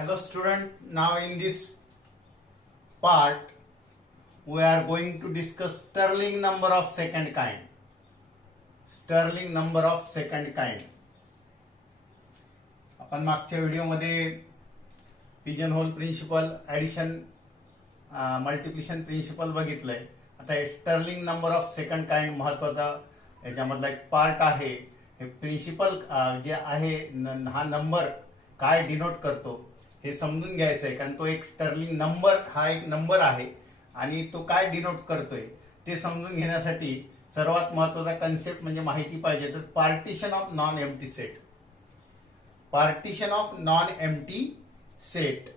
Hello student, now in this part we are going to discuss Stirling number of second kind. Stirling number of second kind. आपण मागच्या व्हिडिओमध्ये pigeon hole principle, addition, multiplication principle बघितलंय. आता हे Stirling number of second kind महत्वाचा याच्यामधला एक part आहे. हे प्रिन्सिपल जे आहे हा नंबर काय डिनोट करतो हे समजून घ्यायचं आहे, कारण तो एक स्टर्लिंग नंबर हा एक नंबर आहे आणि तो काय डिनोट करतोय ते समजून घेण्यासाठी सर्वात महत्वाचा कन्सेप्ट म्हणजे माहिती पाहिजे. तर partition of non empty set. Partition of non empty set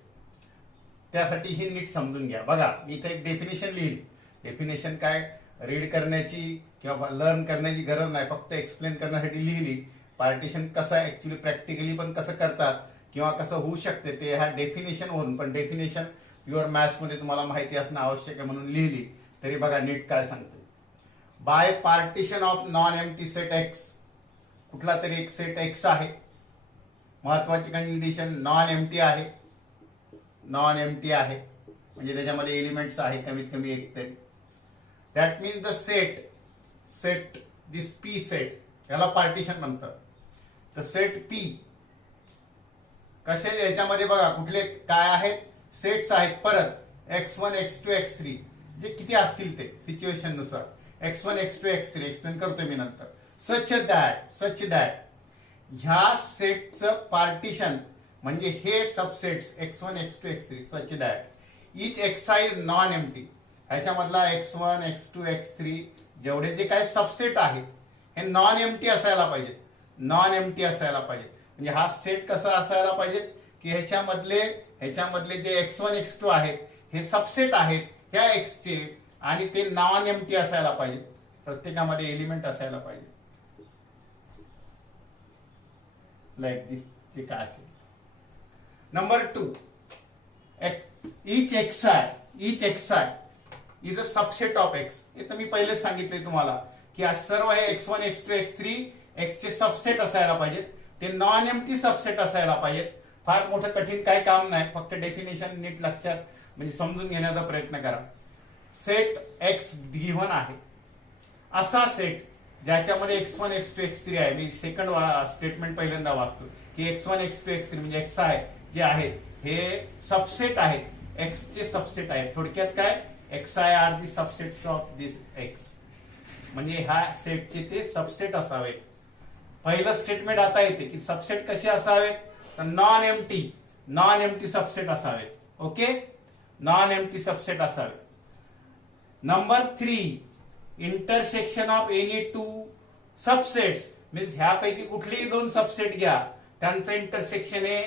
त्यासाठी ही नीट समजून घ्या. बघा मी इथे एक डेफिनेशन लिहिली. डेफिनेशन काय रीड करण्याची किंवा लर्न करण्याची गरज नाही, फक्त एक्सप्लेन करण्यासाठी लिहिली. पार्टिशन कसं ऍक्च्युली प्रॅक्टिकली पण कसं करतात किंवा कसं होऊ शकते ते ह्या डेफिनेशन वरून, पण डेफिनेशन प्युअर मॅथ्स मध्ये तुम्हाला माहिती असणं आवश्यक आहे म्हणून लिहिली. तरी बघा नीट काय सांगतो. By partition of non empty set X. कुठला तरी एक सेट एक्स आहे. महत्वाची कंडिशन नॉन एम्प्टी आहे. नॉन एम्प्टी आहे म्हणजे त्याच्यामध्ये एलिमेंट्स आहे कमीत कमी एक तरी. That means the set this P set याला पार्टिशन म्हणतात. तर सेट पी कसे याच्यामध्ये बघा कुठले काय आहेत सेट्स आहेत. परत x1 x2 x3 जे किती असतील ते सिच्युएशन नुसार x1 x2 x3 एक्सप्लेन करतोय मी नंतर. सच दॅट ह्या सेटचं पार्टिशन म्हणजे हे subsets x1 x2 x3 such that each xi is non empty. ह्याच्यामधला x1 x2 x3 जेवढे जे काय सबसेट आहेत हे नॉन एम्प्टी असायला पाहिजे. नॉन एम्प्टी असायला पाहिजे म्हणजे हा सेट कसा असायला पाहिजे की ह्याच्यामधले जे x1 x2 आहेत हे सबसेट आहेत ह्या x चे आणि ते नॉन एम्प्टी असायला पाहिजे. प्रत्येकामध्ये एलिमेंट असायला पाहिजे. लाईक दिस जे काय असेल. Number 2 each xi is a subset of x. हे तर मी पहिलेच सांगितले तुम्हाला की आज सर्व हे x1 x2 x3 x चे सबसेट असायला पाहिजेत. ते नॉन एम्प्टी सबसेट असायला पाहिजेत. फार मोठं कठीण काही काम नाही, फक्त डेफिनेशन नीट लक्षात म्हणजे समजून घेण्याचा प्रयत्न करा. सेट x गिव्हन आहे असा सेट ज्याच्यामध्ये x1 x2 x3 आहे. मी सेकंड स्टेटमेंट पहिल्यांदा वाचतो की x1 x2 x3 म्हणजे x आहे जे आहेत हे सबसेट आहेत. x चे सबसेट आहेत. थोडक्यात काय xi are the subsets of this x म्हणजे ह्या सेटचे ते सबसेट असावेत. पहिलं स्टेटमेंट आता येते की सबसेट कसे असावेत तर नॉन एम्प्टी सबसेट असावेत. ओके, नॉन एम्प्टी सबसेट असावेत. Number 3 intersection of any two subsets means ह्यापैकी कुठलेही दोन सबसेट घ्या त्यांचं इंटरसेक्शन आहे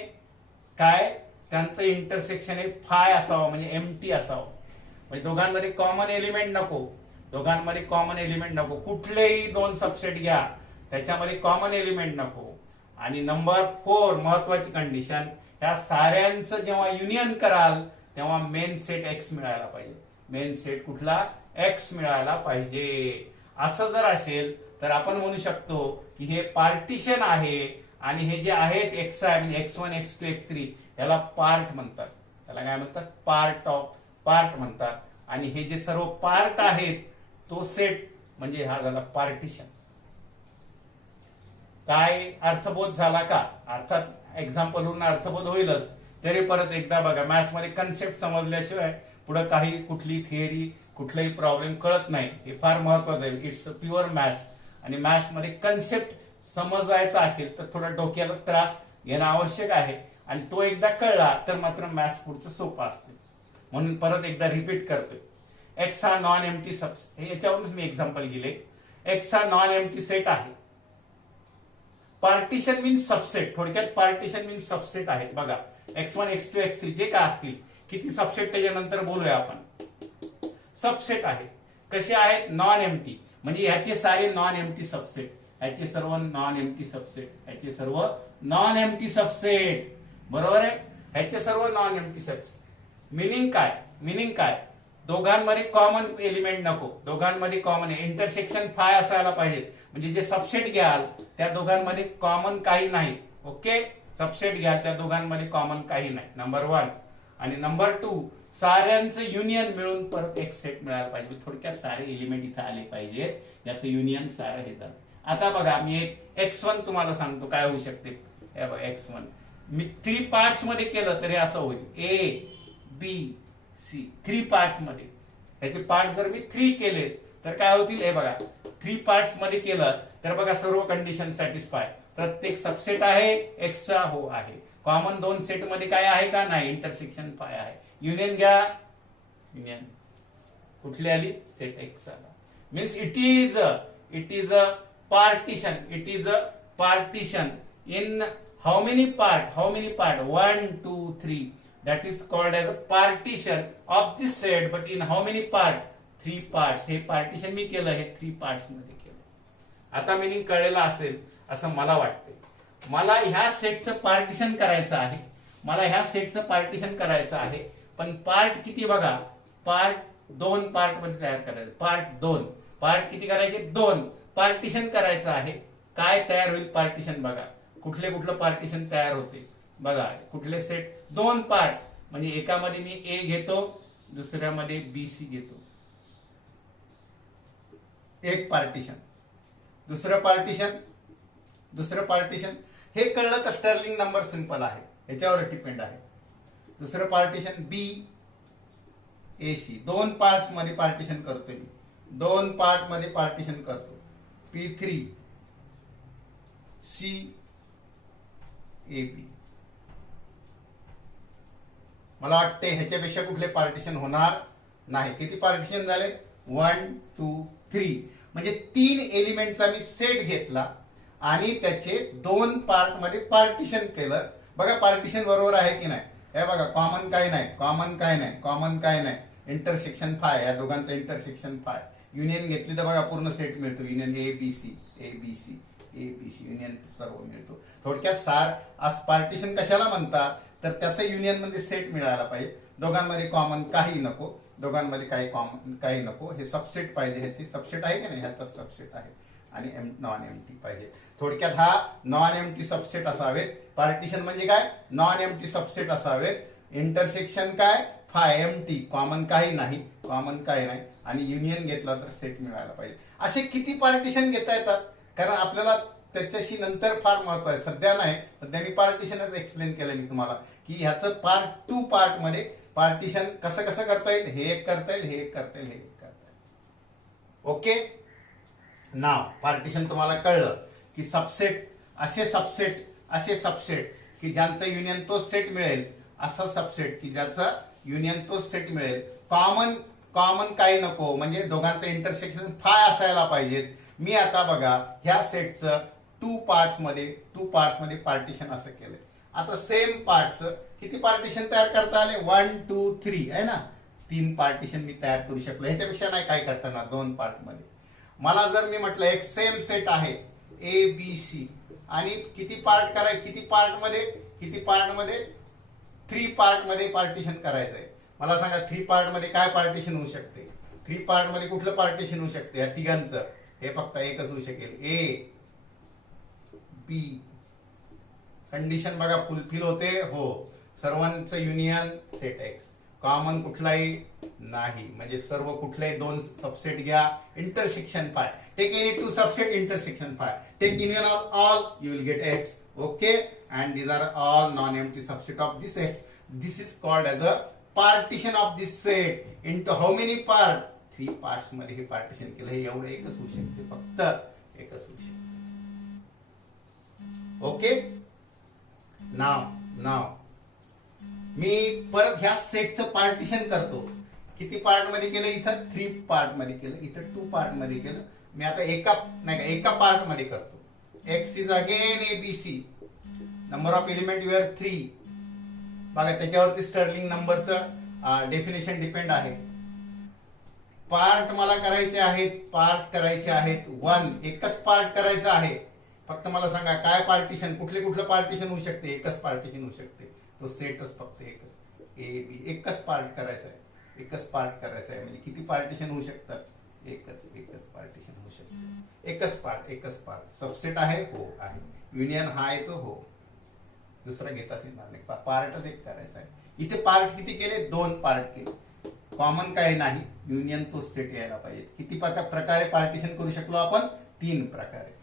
काय, त्यांचं इंटरसेक्शन आहे फाय असावं म्हणजे एम्प्टी असावं. म्हणजे दोघांमध्ये कॉमन एलिमेंट नको. कुठलेही दोन सबसेट घ्या त्याच्यामध्ये कॉमन एलिमेंट नको. आणि नंबर 4 महत्वाची कंडिशन ह्या साऱ्यांचं जेव्हा युनियन कराल तेव्हा मेन सेट एक्स मिळायला पाहिजे. मेन सेट कुठला एक्स मिळायला पाहिजे. असं जर असेल तर आपण म्हणू शकतो की हे पार्टिशन आहे आणि हे जे आहेत एक्स आहे म्हणजे x1 x2 x3 याला पार्ट म्हणतात. त्याला काय म्हणतात पार्ट म्हणतात. आणि हे जे सर्व पार्ट आहेत तो सेट म्हणजे हा झाला पार्टिशन. काय अर्थबोध झाला का? अर्थात एक्झाम्पलवरून अर्थबोध होईलच. तरी परत एकदा बघा मॅथ्स मध्ये कन्सेप्ट समजल्याशिवाय पुढे काही कुठली थिअरी कुठलाही प्रॉब्लेम कळत नाही. हे फार महत्वाचं आहे. इट्स प्युअर मॅथ्स आणि मॅथ्स मध्ये कन्सेप्ट समजायचा असेल तर थोडा डोक्याला त्रास घेणं आवश्यक आहे आणि तो एकदा कळला तर मात्र मॅथ्स पुढचं सोपं असतं. म्हणून परत एकदा रिपीट करतोय. एक्स हा नॉन एम्प्टी सबसेट हे याच्यावरून मी एक्झाम्पल दिले. एक्स हा नॉन एम्प्टी सेट आहे. Partition means subset. थोडक्यात पार्टिशन मीन्स सबसेट आहेत. बघा x1 x2 x3 जे काय असतील किती सबसेट त्याच्यानंतर बोलूया आपण. सबसेट आहेत. कसे आहेत नॉन एम्प्टी म्हणजे ह्याचे सारे नॉन एम्प्टी सबसेट. ह्याचे सर्व नॉन एम्प्टी सबसेट. ह्याचे सर्व नॉन एम्प्टी सबसेट. बरोबर आहे. ह्याचे सर्व नॉन एम्प्टी सबसेट. मिनिंग काय दोघांमध्ये कॉमन एलिमेंट नको. दोघांमध्ये कॉमन इंटरसेक्शन फाय असायला पाहिजे म्हणजे जे सबसेट घ्याल त्या दोघांमध्ये कॉमन काही नाही. ओके, सबसेट घ्या, त्या दोघांमध्ये कॉमन काही नाही, नंबर 1. आणि नंबर 2, साऱ्यांचं युनियन मिळून परत एक सेट मिळायला पाहिजे. थोडक्यात सारे एलिमेंट इथं आले पाहिजेत, याचं युनियन सारं हे झालं. आता बघा, मी एक x1 तुम्हाला सांगतो काय होऊ शकते. हे बघा x1 मी 3 पार्ट्स मध्ये केलं तरी असं होईल, A B C 3 पार्ट्स मध्ये. याचे पार्ट जर मी 3 केले तर काय होतील, हे बघा 3 पार्ट्स मध्ये केलं तर बघा सर्व कंडिशन सॅटिस्फाय. प्रत्येक सबसेट आहे x चा, हो आहे. कॉमन 2 सेट मध्ये काय आहे का नाही, इंटरसेक्शन फाय आहे. युनियन घ्या, युनियन कुठली आली, सेट x आला. Means it is a partition. It is a partition in how many part? 1, 2, 3. That is called as a partition of this set. But in how many part? 3 parts. हे partition मी केलं, हे 3 parts मध्ये केलं. आता meaning कळलेला असेल असं मला वाटतंय. मला ह्या सेटचं पार्टिशन करायचं आहे, पण पार्ट किती बघा, पार्ट 2 पार्ट मध्ये तयार करायचं. पार्ट किती करायचे, 2 पार्टिशन करायचं आहे. काय तयार होईल पार्टिशन बघा, कुठलं पार्टिशन तयार होते बघा, कुठले सेट, 2 पार्ट म्हणजे एकामध्ये मी ए घेतो, दुसऱ्यामध्ये BC घेतो. एक पार्टिशन, दुसरं पार्टिशन. हे कळलं तर स्टर्लिंग नंबर सिंपल आहे, याच्यावर डिपेंड आहे. दुसरं पार्टिशन BAC 2 पार्ट्स मध्ये पार्टिशन करतोय मी, 2 पार्ट मध्ये पार्टिशन करतो. P3 CAB. मला वाटते ह्याच्यापेक्षा कुठले पार्टिशन होणार नाही. किती पार्टिशन झाले, 1, 2, 3. म्हणजे 3 एलिमेंटचा मी सेट घेतला आणि त्याचे 2 पार्ट मध्ये पार्टिशन केलं. बघा पार्टिशन बरोबर आहे की नाही, हे बघा कॉमन काय नाही, इंटरसेक्शन फाय, या दोघांचं इंटरसेक्शन फाय. युनियन घेतली तर बघा पूर्ण सेट मिळतो, युनियन ABC युनियन सर्व मिळतो. थोडक्यात सार आज पार्टिशन कशाला म्हणतात तर त्याचं युनियन मध्ये सेट मिळायला पाहिजे. दोघांमध्ये कॉमन काही नको, काही नको. हे सबसेट पाहिजे, ह्याचे सबसेट आहे की नाही, ह्याचा सबसेट आहे. आणि नॉन एम्प्टी पाहिजे. थोडक्यात हा नॉन एम्प्टी सबसेट असावेत. पार्टिशन म्हणजे काय, नॉन एम्प्टी सबसेट असावेत. इंटरसेक्शन काय, फाय एम्प्टी, कॉमन काही नाही. आणि युनियन घेतला तर सेट मिळायला पाहिजे. असे किती पार्टिशन घेता येतात, कारण आपल्याला त्याच्याशी नंतर फार महत्व आहे, सध्या नाही. सध्या मी पार्टिशनच एक्सप्लेन केलं मी तुम्हाला की ह्याचं पार्ट 2 पार्ट मध्ये पार्टिशन कसं करता येईल, हे एक करता येईल. ओके, नाव पार्टिशन तुम्हाला कळलं की सबसेट, असे सबसेट की ज्यांचं युनियन तोच सेट मिळेल, असं सबसेट की ज्याचा युनियन तोच सेट मिळेल. कॉमन काही नको, म्हणजे दोघांचं इंटरसेक्शन फाय असायला पाहिजेत. मी आता बघा ह्या सेटचं 2 पार्ट्स मध्ये पार्टिशन असं केलंय. आता सेम पार्ट्स किती पार्टिशन तयार करता आले, 1, 2, 3 आहे ना, 3 पार्टिशन मी तयार करू शकलो. ह्याच्यापेक्षा नाही काय करता येणार 2 पार्ट मध्ये. मला जर मी म्हटलं एक सेम सेट आहे ABC आणि किती पार्ट मध्ये 3 पार्ट मध्ये पार्टिशन करायचंय. मला सांगा 3 पार्ट मध्ये काय पार्टिशन होऊ शकते, 3 पार्ट मध्ये कुठलं पार्टिशन होऊ शकते, या तिघांचं हे फक्त एकच होऊ शकेल, AB. कंडिशन बघा फुलफिल होते, हो. सर्वांचं युनियन सेट X, कॉमन कुठलाही नाही, म्हणजे सर्व कुठलेही 2 सबसेट घ्या, intersection phi. Take any 2 subset, intersection phi. Take union of all, you will get X. Okay, and these are all non-empty subset of this X. This is called as a partition of this set into how many part? 3 parts मध्ये हे partition केलं. हे एवढं एकच होऊ शकते, फक्त एकच होऊ शकते. ओके, नाव मी परत ह्या सेटचं पार्टिशन करतो. किती पार्ट मध्ये केलं, इथं 3 पार्ट मध्ये केलं, इथं 2 पार्ट मध्ये केलं. मी आता एका पार्ट मध्ये करतो. X is again ABC. Number of element your 3. बघा त्याच्यावरती स्टर्लिंग नंबरचं डेफिनेशन डिपेंड आहे. पार्ट मला करायचे आहेत 1. एकच पार्ट करायचं आहे. फक्त मला सांगा काय पार्टिशन, कुठलं पार्टिशन होऊ शकते, एकच पार्टिशन होऊ शकते. तो सेटच फक्त एकच, AB. एकच पार्ट करायचा आहे. म्हणजे किती पार्टिशन होऊ शकतात, एकच पार्टिशन होऊ शकते. एकच पार्ट सबसेट आहे, हो आहे. युनियन हा आहे तो, हो. दुसरा घेताच येणार नाही, पार्टच एक करायचा आहे. इथे पार्ट किती केले, 2 पार्ट केले. कॉमन काही नाही, युनियन तोच सेट यायला पाहिजे. किती प्रकारे पार्टिशन करू शकलो आपण, 3 प्रकारे.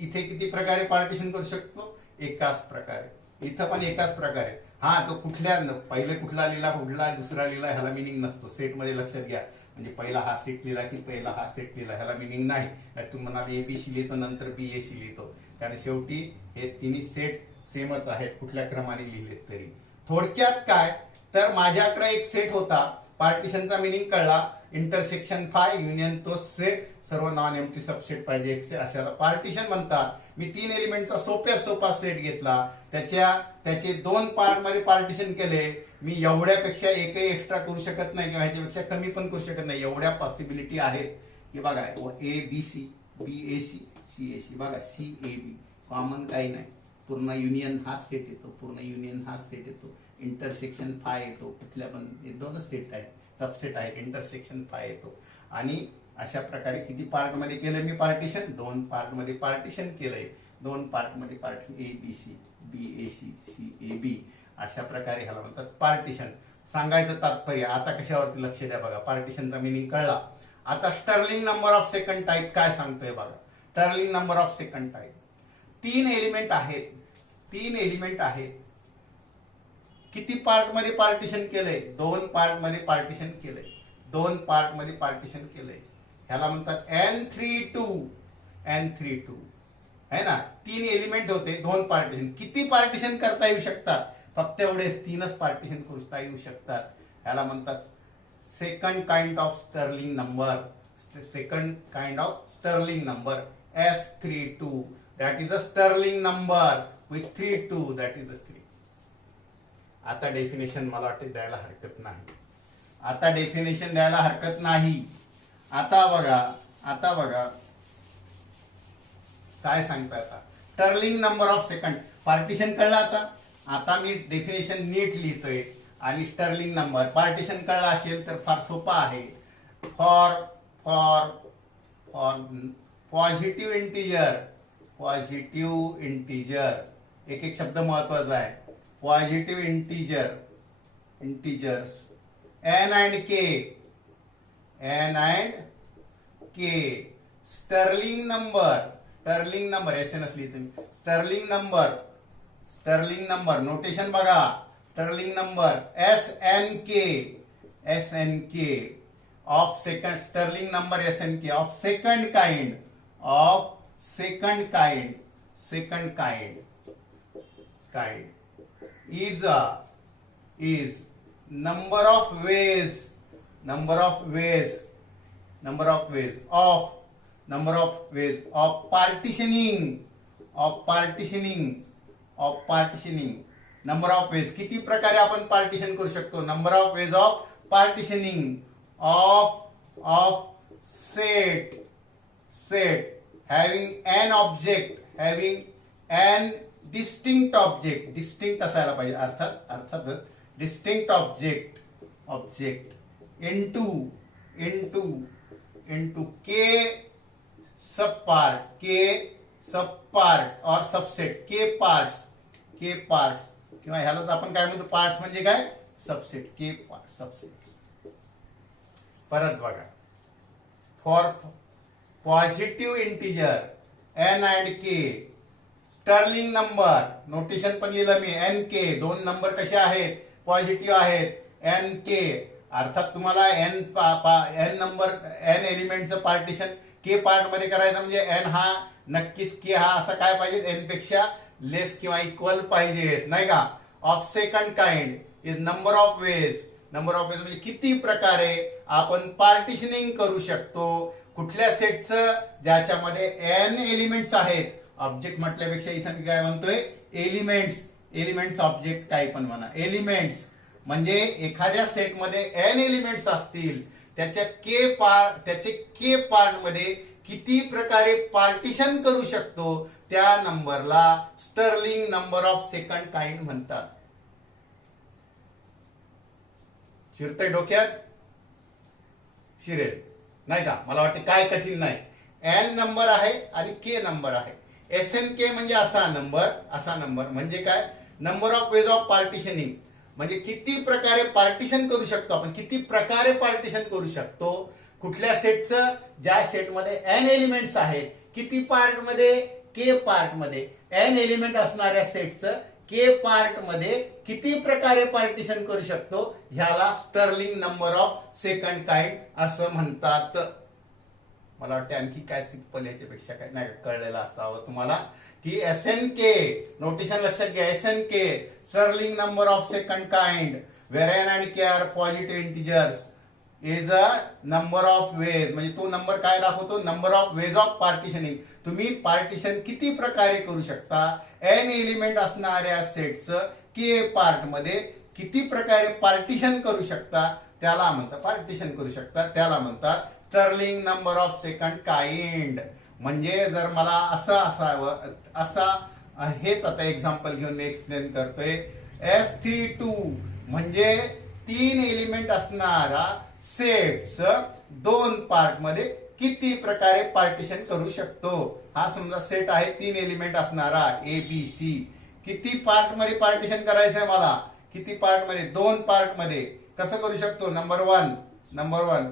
इथे किती प्रकारे पार्टिशन करू शकतो, एकाच प्रकारे. इथं पण एकाच प्रकारे. हा, तो कुठल्या पहिले कुठला लिहिला, कुठला दुसरा लिहिला ह्याला मिनिंग नसतो. सेट मध्ये लक्षात घ्या, म्हणजे पहिला हा सेट लिहिला की पहिला हा सेट लिहिला ह्याला मिनिंग नाही. तुम्ही म्हणाल एबीसी लिहितो नंतर बीएसी लिहितो, कारण शेवटी हे तिन्ही सेट सेमच आहेत कुठल्या क्रमाने लिहिलेत तरी. थोडक्यात काय तर माझ्याकडे एक सेट होता, पार्टिशनचा मिनिंग कळला, इंटरसेक्शन फाय युनियन तो सेट, सर्व नॉन एम्प्टी सबसेट पाहिजे अशाला पार्टिशन म्हणतात. मी 3 एलिमेंटचा सोपा सेट घेतला, त्याचे 2 पार्ट मध्ये पार्टिशन केले. मी एवढ्यापेक्षा एकही एक्स्ट्रा करू शकत नाही किंवा ह्याच्यापेक्षा कमी पण करू शकत नाही. एवढ्या पॉसिबिलिटी आहेत की बघा, A B C, B A C, C A C, बघा सी ए बी, कॉमन काही नाही. पूर्ण युनियन हा सेट येतो, पूर्ण युनियन हा सेट येतो. इंटरसेक्शन फाय येतो, कुठल्या पण 2च सेट आहेत, सबसेट आहे, इंटरसेक्शन फाय येतो. आणि अशा प्रकारे किती पार्ट मध्ये केलं मी पार्टिशन, 2 पार्ट मध्ये पार्टिशन केलंय. 2 पार्ट मध्ये partition, A B C, B A C, C A B, अशा प्रकारे ह्याला म्हणतात पार्टिशन. सांगायचं तात्पर्य, आता कशावरती लक्ष द्या बघा, पार्टिशनचा मिनिंग कळला. आता Stirling number of second type काय सांगतोय बघा. Stirling number of second type 3 element आहेत, 3 एलिमेंट आहेत. किती पार्ट मध्ये पार्टिशन केलंय, 2 पार्ट मध्ये पार्टिशन केलंय, 2 पार्ट मध्ये पार्टिशन केलंय. ह्याला म्हणतात N32, N32 है ना. 3 एलिमेंट होते, 2 पार्टिशन. किती पार्टिशन करता येऊ शकतात, फक्त एवढेच 3च पार्टिशन करता येऊ शकतात. ह्याला म्हणतात second kind of Stirling number, second kind of Stirling number, S32. That is a Stirling number with 3 2, that is a 3. आता डेफिनेशन मला वाटते द्यायला हरकत नाही, आता डेफिनेशन द्यायला हरकत नाही. आता बघा काय सांगता. आता Stirling number of second partition कळलं. आता मी डेफिनेशन नीट लिहितोय आणि स्टर्लिंग नंबर पार्टिशन कळलं असेल तर फार सोपा आहे. फॉर पॉझिटिव्ह इंटिजर, एक शब्द महत्वाचा आहे. Positive integers n and k, Stirling number S N असली तुम्ही, स्टर्लिंग नंबर नोटेशन बघा. Stirling number SNK of second, Stirling number SNK of second kind is number of ways of partitioning. Number of ways, किती प्रकारे आपण partition करू शकतो. Number of ways of partitioning of set having an distinct object, distinct असायला पाहिजे अर्थातच distinct object into k subpart or subset, k parts किंवा ह्यालाच आपण काय म्हणतो, पार्ट्स म्हणजे काय, सबसेट, k पार्ट सबसेट. परत बघा, for positive integer n and k, Stirling number notation पण लिहिलं मी, NK, 2 नंबर कसे आहेत, पॉझिटिव्ह आहेत. NK अर्थात तुम्हाला n एलिमेंटचं पार्टिशन k पार्ट मध्ये करायचं, म्हणजे n हा नक्कीच k हा असा काय पाहिजे, n पेक्षा लेस किंवा इक्वल पाहिजेत, नाही का. Of second kind is number of veg म्हणजे किती प्रकारे आपण पार्टिशनिंग करू शकतो कुठल्या सेटचं, ज्याच्यामध्ये n एलिमेंट्स आहेत. ऑब्जेक्ट म्हटल्यापेक्षा इथं मी काय म्हणतोय, एलिमेंट्स ऑब्जेक्ट काही पण म्हणा. एलिमेंट्स म्हणजे एखाद्या सेटमध्ये n एलिमेंट्स असतील, त्याचे के पार्ट मध्ये किती प्रकारे पार्टिशन करू शकतो, त्या नंबरला Stirling number of second kind म्हणतात. शिरतंय डोक्यात, शिरेल नाही का. मला वाटतं काय कठीण नाही. n नंबर आहे आणि k नंबर आहे. SNK म्हणजे असा नंबर म्हणजे काय, number of ways of partitioning म्हणजे किती प्रकारे पार्टिशन करू शकतो आपण, किती प्रकारे पार्टिशन करू शकतो कुठल्या सेटचं, ज्या सेटमध्ये n एलिमेंट्स आहेत, किती पार्टमध्ये, k पार्टमध्ये, n एलिमेंट असणाऱ्या सेटचं k पार्टमध्ये किती प्रकारे पार्टिशन करू शकतो, ह्याला Stirling number of second kind असं म्हणतात. मला वाटतं आणखी काय सिंपल याच्यापेक्षा काय नाही कळलेलं असावं तुम्हाला की SNK नोटेशन लक्षात घ्या. SNK Stirling number of second kind where n and k are positive integers is a number of ways म्हणजे तो नंबर काय दाखवतो, number of ways of partitioning. तुम्ही पार्टिशन किती प्रकारे करू शकता, n एलिमेंट असणाऱ्या सेटचं k पार्ट मध्ये किती प्रकारे पार्टिशन करू शकता त्याला म्हणतात, पार्टिशन करू शकता त्याला म्हणतात Stirling number of second kind. म्हणजे जर मला असं असावं असा हेच आता एक्झाम्पल घेऊन मी एक्सप्लेन करतोय. S32 म्हणजे 3 एलिमेंट असणारा सेट्स 2 पार्ट मध्ये किती प्रकारे पार्टिशन करू शकतो. हा समजा सेट आहे 3 एलिमेंट असणारा ABC. किती पार्ट मध्ये पार्टिशन करायचं आहे मला, किती पार्ट मध्ये, 2 पार्ट मध्ये. कसं करू शकतो, नंबर वन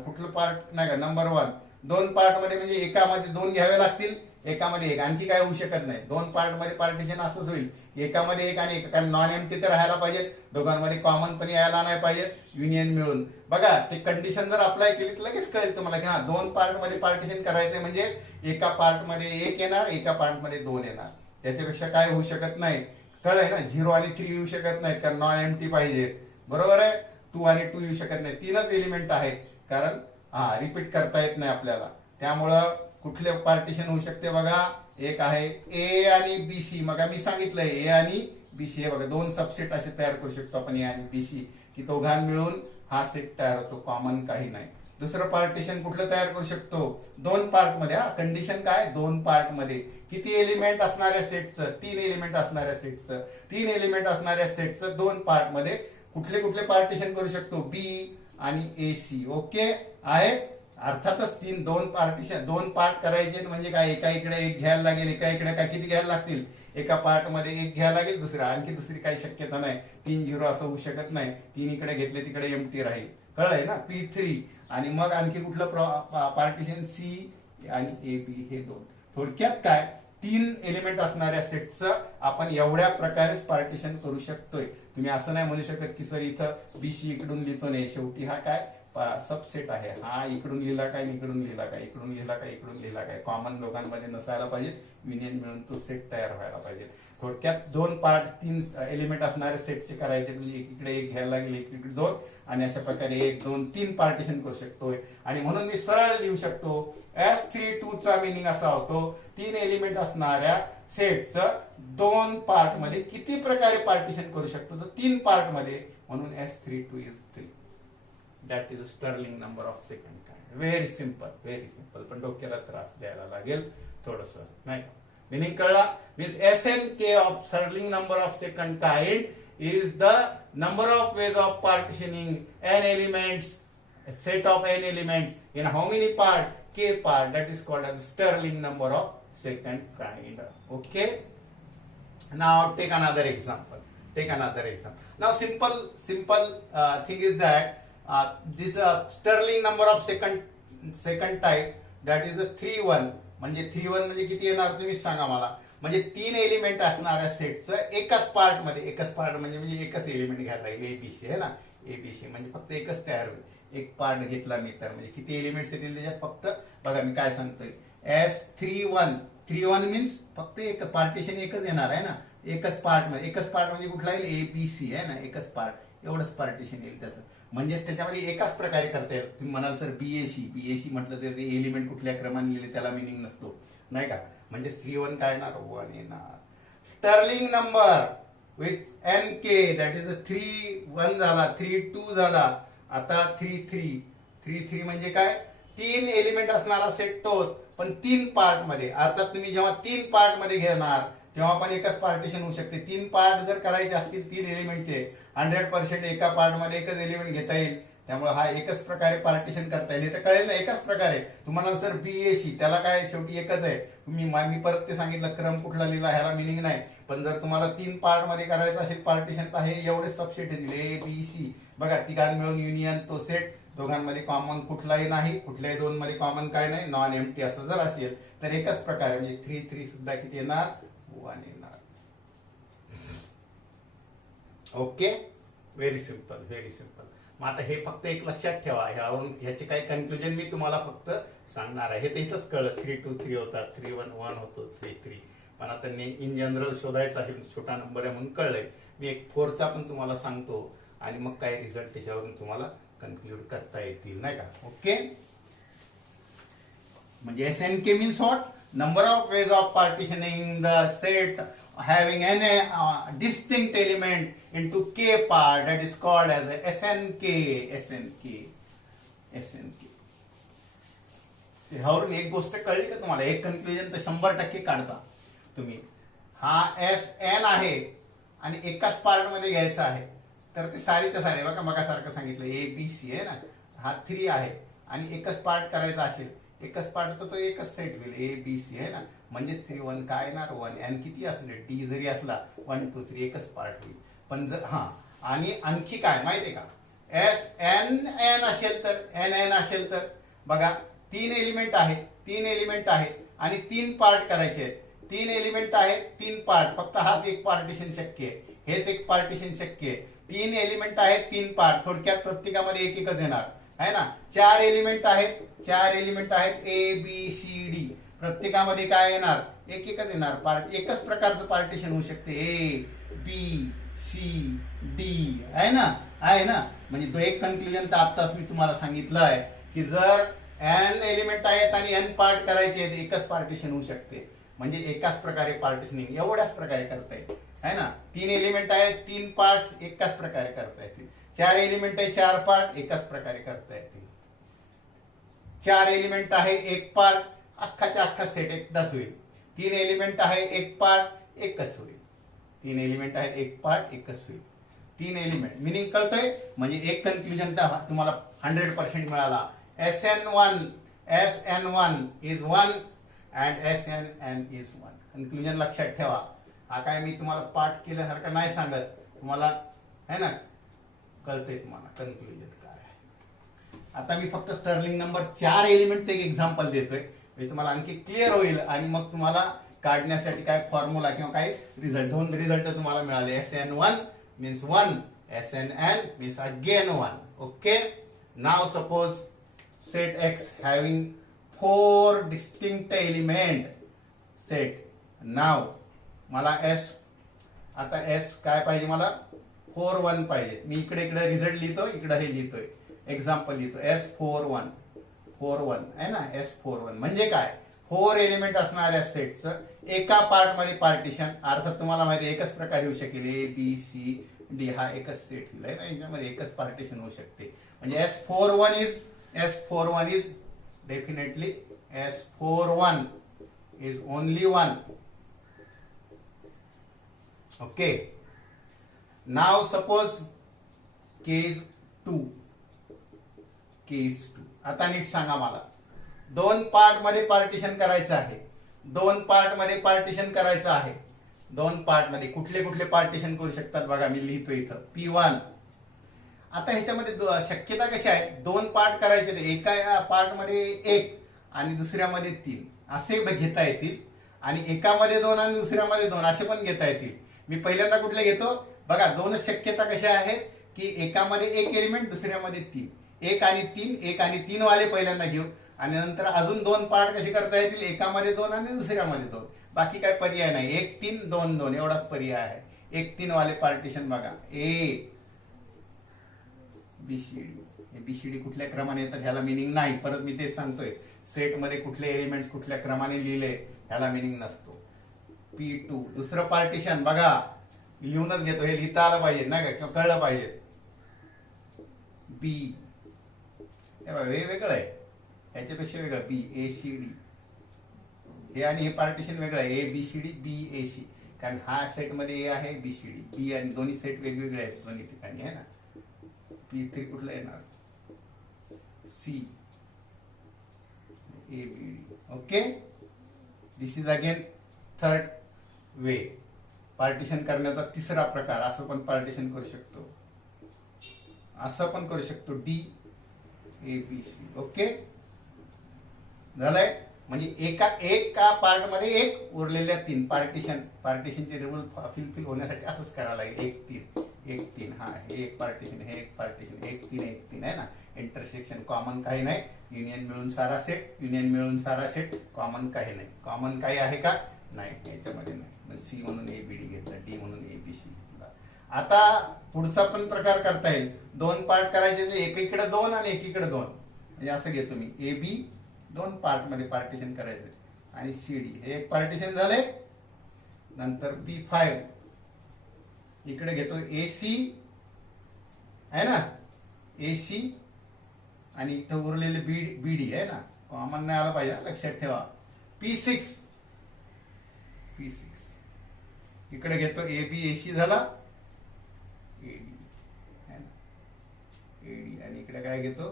कुठलं पार्ट नाही का, नंबर 1 2 पार्ट मध्ये म्हणजे एकामध्ये 2 घ्यावे लागतील, एकामध्ये 1, आणखी काय होऊ शकत नाही. 2 पार्ट मध्ये पार्टिशन असंच होईल, एकामध्ये 1 आणि एका नॉन एम्प्टी तर राहायला पाहिजेत, दोघांमध्ये कॉमन पण यायला नाही पाहिजे, युनियन मिळून. बघा ते कंडिशन जर अप्लाय केली तर लगेच कळेल तुम्हाला की हा 2 पार्ट मध्ये पार्टिशन करायचे म्हणजे एका पार्ट मध्ये 1 येणार, एका पार्ट मध्ये 2 येणार. त्याच्यापेक्षा काय होऊ शकत नाही, कळलंय ना. 0 आणि 3 येऊ शकत नाहीत कारण नॉन एम्प्टी पाहिजेत, बरोबर आहे. 2 आणि 2 येऊ शकत नाही, 3च एलिमेंट आहेत कारण रिपीट करता येत नाही आपल्याला. त्यामुळं कुठले पार्टिशन होऊ शकते बघा, एक आहे ए आणि बीसी. मग मी सांगितलंय ए आणि बीसी हे बघा 2 सबसेट असे तयार करू शकतो आपण, ए आणि बीसी, की दोघां मिळून हा सेट तयार होतो, कॉमन काही नाही. दुसरं पार्टिशन कुठलं तयार करू शकतो, 2 पार्ट मध्ये. कंडिशन काय, 2 पार्ट मध्ये किती एलिमेंट असणाऱ्या सेटचं, 3 एलिमेंट असणाऱ्या सेटचं, 3 एलिमेंट असणाऱ्या सेटचं 2 पार्ट मध्ये कुठले कुठले पार्टिशन करू शकतो, बी आणि AC. ओके आहे. अर्थातच 2 पार्टिशन 2 पार्ट करायचे म्हणजे काय, एका इकडे 1 घ्यायला लागेल, एका इकडे काय किती घ्यायला लागतील, एका पार्ट मध्ये 1 घ्यायला लागेल, दुसरा आणखी दुसरी काही शक्यता नाही. 3 0 असं होऊ शकत नाही, 3 इकडे घेतले तिकडे एम्प्टी राहील, कळलंय ना. P3 आणि मग आणखी कुठलं पार्टिशन C आणि AB हे 2. थोडक्यात काय, 3 एलिमेंट असणाऱ्या सेटचं आपण एवढ्या प्रकारेच पार्टिशन करू शकतोय. तुम्ही असं नाही म्हणू शकत की सर इथं BC इकडून लिहितो नाही, शेवटी हा काय सबसेट आहे, हा इकडून लिहिला काय, इकडून लिहिला काय, इकडून लिहिला काय, इकडून लिहिला काय, कॉमन लोकांमध्ये नसायला पाहिजे, युनियन मिळून तो सेट तयार व्हायला पाहिजे. थोडक्यात 2 पार्ट 3 एलिमेंट असणारे सेटचे करायचे म्हणजे इकडे 1 घ्यायला लागेल, इकडे 2 आणि अशा प्रकारे 1 2 3 पार्टिशन करू शकतोय. आणि म्हणून मी सरळ लिहू शकतो S32 चा मिनिंग असा होतो 3 एलिमेंट असणाऱ्या सेटचं 2 पार्ट मध्ये किती प्रकारे पार्टिशन करू शकतो, तर 3 पार्ट मध्ये, म्हणून S32 is 3. That is a Stirling number of second kind. Very simple, पण डोक्याला त्रास द्यायला लागेल थोडस, नाही. मिनिंग कळला, means SNK of Stirling number of second kind is the number of ways of partitioning n elements, set of n elements in how many part, k part, that is called as Stirling number of second kind. Okay, now take another example. Now simple thing is that this Stirling number of second type, that is a 3 1. म्हणजे 3 1 म्हणजे किती येणार तुम्ही सांगा मला. म्हणजे 3 element असणाऱ्या सेटचं एकच पार्ट म्हणजे एकच एलिमेंट घ्यायला लागेल, ABC आहे ना, ABC म्हणजे फक्त एकच तयार होईल. एक पार्ट घेतला मी तर म्हणजे किती एलिमेंट्स येतील त्याच्यात, फक्त बघा मी काय सांगतोय, S31 मीन्स फक्त एक पार्टिशन एकच येणार आहे ना, एकच पार्ट म्हणजे कुठला येईल, ABC आहे ना, एकच पार्ट, एवढंच पार्टिशन येईल त्याचं. म्हणजेच त्याच्यामध्ये एकाच प्रकारे करता येईल. तुम्ही म्हणाल सर BAC म्हटलं तर ते एलिमेंट कुठल्या क्रमाने लिहिले त्याला मिनिंग नसतो, नाही का. म्हणजे 3 1 काय येणार, 1 येणार. Stirling number with NK, that is 3 1 झाला, 3 2 झाला, आता 3 3 म्हणजे काय, 3 एलिमेंट असणारा सेट तोच, पण 3 पार्ट मध्ये. अर्थात तुम्ही जेव्हा 3 पार्ट मध्ये घेणार तेव्हा पण एकच पार्टिशन होऊ शकते. 3 पार्ट जर करायचे असतील 3 एलिमेंटचे, 100% एका पार्ट मध्ये एकच एलिमेंट घेता येईल. त्यामुळे हा एकच प्रकारे पार्टिशन करता येईल. तर कळेल ना, एकाच प्रकारे तुम्हाला सर BAC त्याला काय शेवटी एकच आहे. मी परत ते सांगितलं क्रम कुठला लिहिला ह्याला मिनिंग नाही, पण जर तुम्हाला 3 पार्ट मध्ये करायचं असेल पार्टिशन तर हे एवढे सबसेट येतील ABC. बघा तिघां मिळून युनियन तो सेट, दोघांमध्ये कॉमन कुठलाही नाही, कुठल्याही दोन मध्ये कॉमन काय नाही, नॉन एम्प्टी असं जर असेल तर एकच प्रकारे म्हणजे 3 3 सुद्धा किती येणार 1 येणार. Okay, very simple very simple. मग आता हे फक्त एक लक्षात ठेवा, ह्यावरून ह्याचे काही कन्क्लुजन मी तुम्हाला फक्त सांगणार आहे. हे तर इथंच कळलं 3 2 3 होतात, 3 1 1 होतो 3 3, पण आता इन जनरल शोधायचं आहे, छोटा नंबर आहे म्हणून कळलंय. मी एक 4चा पण तुम्हाला सांगतो आणि मग काय रिझल्ट त्याच्यावरून तुम्हाला कन्क्लूड करता येतील नाही का. ओके, म्हणजे SNK means what, number of ways of partitioning the set having any distinct element into K part, that is called as a SNK. ह्यावरून एक गोष्ट कळली का तुम्हाला, एक कन्क्लुजन तर 100% काढता तुम्ही. हा SN आहे आणि एकाच पार्ट मध्ये घ्यायचा आहे तर ते सारीच्या सारे बघा मगासारखं सांगितलं ABC आहे ना, हा 3 आहे आणि एकच पार्ट करायचा असेल, एकच पार्ट तर तो एकच सेट होईल ABC आहे ना, म्हणजे 3 1 काय येणार 1. एन किती असले D जरी असला 1 2 3 एकच पार्ट होईल. पण जर आणि आणखी काय माहितीये का, SNN असेल तर NN असेल तर बघा 3 एलिमेंट आहेत आणि 3 पार्ट करायचे आहेत. 3 एलिमेंट आहेत 3 पार्ट, फक्त हाच एक पार्टिशन शक्य आहे, हेच एक पार्टिशन शक्य आहे. 3 एलिमेंट आहेत 3 पार्ट, थोडक्यात प्रत्येकामध्ये एक एकच येणार आहे ना. 4 एलिमेंट आहेत ABCD, प्रत्येकामध्ये काय येणार एक एकच येणार. एकच प्रकारचं पार्टिशन होऊ शकते ABCD आहे ना. म्हणजे तो एक कन्क्लुजन तर आत्ताच मी तुम्हाला सांगितलं आहे की जर N एलिमेंट आहेत आणि N पार्ट करायचे आहेत एकच पार्टिशन होऊ शकते. म्हणजे एकाच प्रकारे पार्टिशनिंग एवढ्याच प्रकारे करता येईल है ना. 3 एलिमेंट आहेत 3 पार्ट्स एकाच प्रकारे करता येतील. 4 एलिमेंट आहे 4 पार्ट एकाच प्रकारे करता येतील. 4 एलिमेंट आहे 1 पार्ट, अख्खाच्या अख्खा सेट एकदाच होईल. 3 एलिमेंट आहे 1 पार्ट एकच होईल. 3 एलिमेंट आहे 1 पार्ट एकच होईल. 3 एलिमेंट मिनिंग कळतंय. म्हणजे एक कन्क्लुजन तुम्हाला 100% मिळाला. SN1 is 1 and SNN is 1. Conclusion लक्षात ठेवा. हा काय मी तुम्हाला पाठ केल्यासारखं नाही सांगत, तुम्हाला है ना कळतंय तुम्हाला कन्क्लुजन काय आहे. आता मी फक्त स्टर्लिंग नंबर 4 एलिमेंटचं एक एक्झाम्पल देतोय, म्हणजे तुम्हाला आणखी क्लिअर होईल आणि मग तुम्हाला काढण्यासाठी काय फॉर्म्युला किंवा काय दोन रिझल्ट तुम्हाला मिळाले. SN1 means 1, SNN means again 1. Okay, now suppose set X having 4 distinct element set. Now मला आता S काय पाहिजे, मला 4 1 पाहिजे. मी इकडे रिझल्ट लिहितो, इकडे हे लिहितोय, एक्झाम्पल लिहितो. S41 आहे ना, S41 म्हणजे काय 4 एलिमेंट असणाऱ्या सेटचं एका पार्ट मध्ये पार्टिशन. अर्थात तुम्हाला माहिती एकच प्रकारे होऊ शकेल ABCD, हा एकच सेट होईल आहे ना, याच्यामध्ये एकच पार्टिशन होऊ शकते. म्हणजे S41 is definitely S41 is only 1. Okay, now suppose K is 2. आता नीट सांगा मला, 2 पार्ट मध्ये पार्टिशन करायचं आहे. 2 पार्ट मध्ये कुठले पार्टिशन करू शकतात बघा, मी लिहितो इथं P1. आता ह्याच्यामध्ये शक्यता कशा आहेत, 2 पार्ट करायचे, एका पार्ट मध्ये 1 आणि दुसऱ्यामध्ये 3 असे घेता येतील, आणि एकामध्ये 2 आणि दुसऱ्यामध्ये 2 असे पण घेता येतील. मी पहिल्यांदा कुठले घेतो बघा, 2च शक्यता कशा आहेत की एकामध्ये 1 एलिमेंट दुसऱ्यामध्ये 3, 1 आणि 3 वाले पहिल्यांदा घेऊ आणि नंतर अजून 2 पार्ट कसे करता येतील, एकामध्ये 2 आणि दुसऱ्यामध्ये 2. बाकी काय पर्याय नाही, 1 3 2 2 एवढाच पर्याय आहे. 1 3 वाले पार्टिशन बघा, ABCD कुठल्या क्रमाने येतात ह्याला मिनिंग नाही. परत मी तेच सांगतोय, सेट मध्ये कुठले एलिमेंट्स कुठल्या क्रमाने लिहिले ह्याला मिनिंग नसतो. P2 दुसरं पार्टिशन बघा, लिहूनच घेतो, हे लिहिता आलं पाहिजे ना किंवा कळलं पाहिजे. B वेगळं आहे, ह्याच्यापेक्षा वेगळं BACD हे आणि हे पार्टिशन वेगळं आहे. ABCD BAC, कारण हा सेट मध्ये A आहे BCD B आणि दोन्ही सेट वेगवेगळे आहेत दोन्ही ठिकाणी आहे ना. P3 कुठलं येणार C, A, B, D. Okay, this is again third way. Partition करण्याचा तिसरा प्रकार. असं पण पार्टिशन करू शकतो, असं पण करू शकतो. डी, ए, बी, सी. ओके, झालंय. म्हणजे एका पार्ट मध्ये एक, उरलेल्या तीन. पार्टिशनचे रूल फिल होण्यासाठी असंच करावं लागेल. 1 3 हा, हे एक पार्टिशन, हे एक पार्टिशन, 1 3 आहे ना. इंटरसेक्शन कॉमन काही नाही. युनियन मिळून सारा सेट, युनियन मिळून सारा सेट. कॉमन काही नाही. कॉमन काही आहे का? नाही, याच्यामध्ये नाही. सी म्हणून ए बी डी घेतला, डी म्हणून ए बी सी घेतला. आता पुढचा पण प्रकार करता येईल. 2 पार्ट करायचे, एकीकडे 2 आणि एकीकडे 2. म्हणजे असं घेतो मी, ए बी 2 पार्ट मध्ये पार्टिशन करायचं, आणि सी डी हे एक पार्टिशन झाले. नंतर P5 इकडे घेतो, ए सी आहे ना, ए सी, आणि इथं उरलेले बी डी आहे ना. कॉमन नाही आला पाहिजे, लक्षात ठेवा. P6 इकडे घेतो, ए बी ए सी झाला, ए डी है ना, ए डी, आणि इकडे काय घेतो,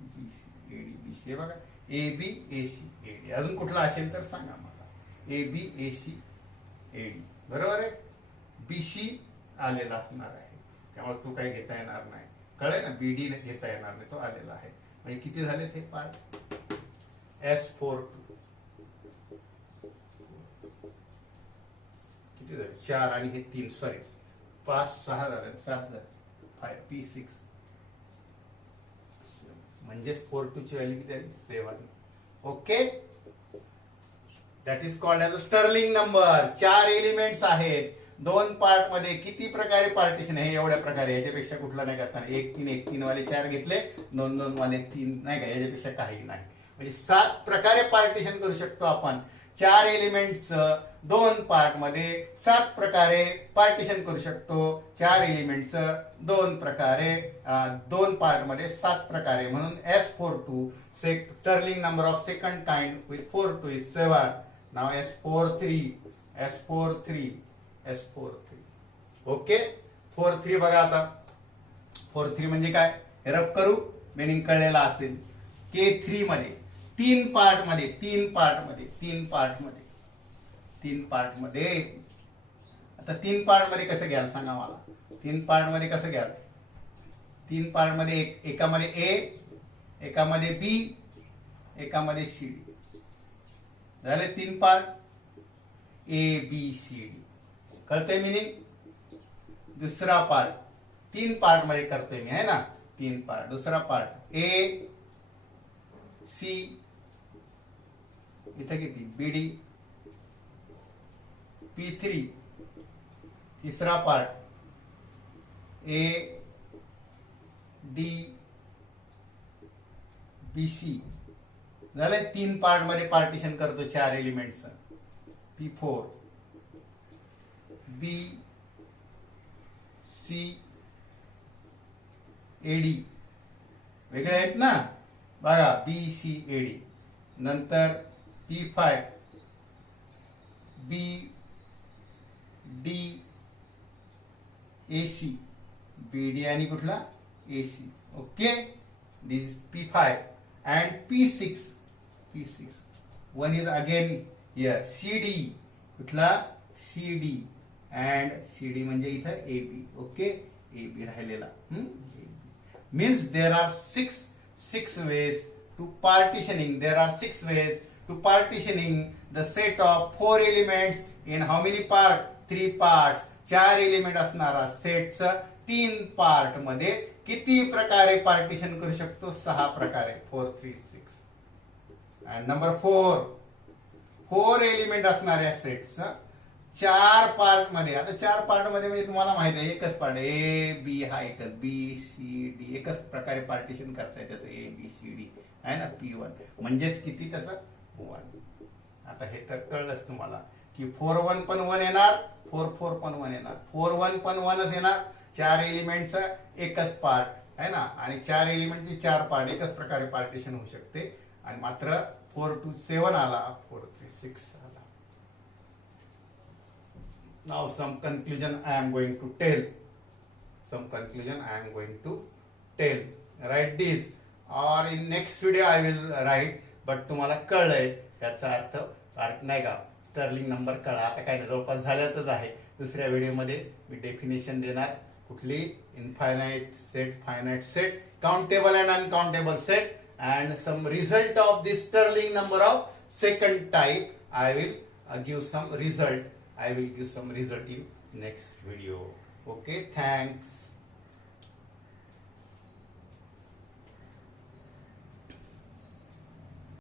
B C, A D B C. बघा, A B A C A D. अजून कुठला असेल तर सांगा मला. A B A C A D, बरोबर आहे. बी सी आलेला असणार आहे, त्यामुळे तो काही घेता येणार नाही. कळलं ना, बी डी घेता येणार नाही, तो आलेला आहे. म्हणजे किती झाले ते पार्ट? S4 किती झाले? 4 आणि हे 3, सॉरी 5 6 झाले, 7 झाले. 5 P6 म्हणजेच 4 ची व्हॅल्यू किती आली? 7. Okay, that is called as a Stirling number. 4 elements आहेत 2 पार्ट मध्ये. किती प्रकारे पार्टिशन आहे? एवढ्या प्रकारे. याच्यापेक्षा कुठला नाही करताना. 1 3 वाले 4 घेतले, 2 2 वाले 3 नाही का, याच्यापेक्षा काही नाही. म्हणजे 7 प्रकारे पार्टिशन करू शकतो आपण. 4 एलिमेंटचं 2 पार्ट मध्ये 7 प्रकारे पार्टिशन करू शकतो. 4 एलिमेंटचं 2 प्रकारे 2 पार्ट मध्ये 7 प्रकारे. म्हणून S42 Stirling number of second kind with 4 2 is 7. नाव S43. ओके, 4 3 बघा आता. 4 3 म्हणजे काय? रब करू, मिनिंग कळलेला असेल. K3 मध्ये 3 पार्ट मध्ये आता 3 पार्ट मध्ये कसं घ्याल सांगा मला. 3 पार्ट मध्ये कसं घ्याल? 3 पार्ट मध्ये एकामध्ये ए, एकामध्ये बी, एकामध्ये सी डी. झाले 3 part. A B C D. कळतंय मिनिंग? दुसरा पार्ट 3 पार्ट मध्ये करतोय मी, है ना. 3 पार्ट. दुसरा पार्ट ए सी, इथं किती? B D, P3. तिसरा part A D B C. झाले 3 पार्ट मध्ये पार्टिशन करतो 4 elements. P4 B C A D वेगळे आहेत ना, बघा. B C A D. नंतर P5 B D A C, B D आणि कुठला? A C. Okay, this P5 and P6. One is again here C D. कुठला? C D. And C D म्हणजे इथं ए बी. ओके, ए बी राहिलेला. Means there are 6 ways to partitioning. There are 6 ways to partitioning the set of 4 elements in how many part? 3 parts. 4 element असणारा सेटचं 3 part मध्ये किती प्रकारे partition करू शकतो? 6 प्रकारे. 4 3 6. अँड नंबर 4 एलिमेंट असणाऱ्या सेटचं 4 पार्ट मध्ये. आता 4 पार्ट मध्ये म्हणजे तुम्हाला माहिती आहे एकच पार्ट ए बी हा एकच, बी सी डी एकच प्रकारे पार्टिशन करता येतं. ए बी सी डी आहे ना. P1 म्हणजेच किती त्याचं? 1. आता हे तर कळलंच तुम्हाला की 4 1 पण 1 येणार, 4 4 पण 1 येणार, 4 1 पण 1च येणार. 4 एलिमेंटचा एकच पार्ट आहे ना, आणि 4 एलिमेंटचे 4 पार्ट एकच प्रकारे पार्टिशन होऊ शकते. आणि मात्र 4 2 7 आला, 4 3 6 आला. Now some conclusion I am going to tell. Write this. और in next video I will write. But तुम्हाला कळलंय याचा अर्थ नाही का, स्टर्लिंग नंबर कळा. आता काय नाही, जवळपास झाल्यातच आहे. दुसऱ्या व्हिडिओमध्ये मी डेफिनेशन देणार कुठली infinite set, finite set, countable and uncountable set, and some result of this Stirling number of second type. I will give some result. I will give some result in next video. Okay, thanks.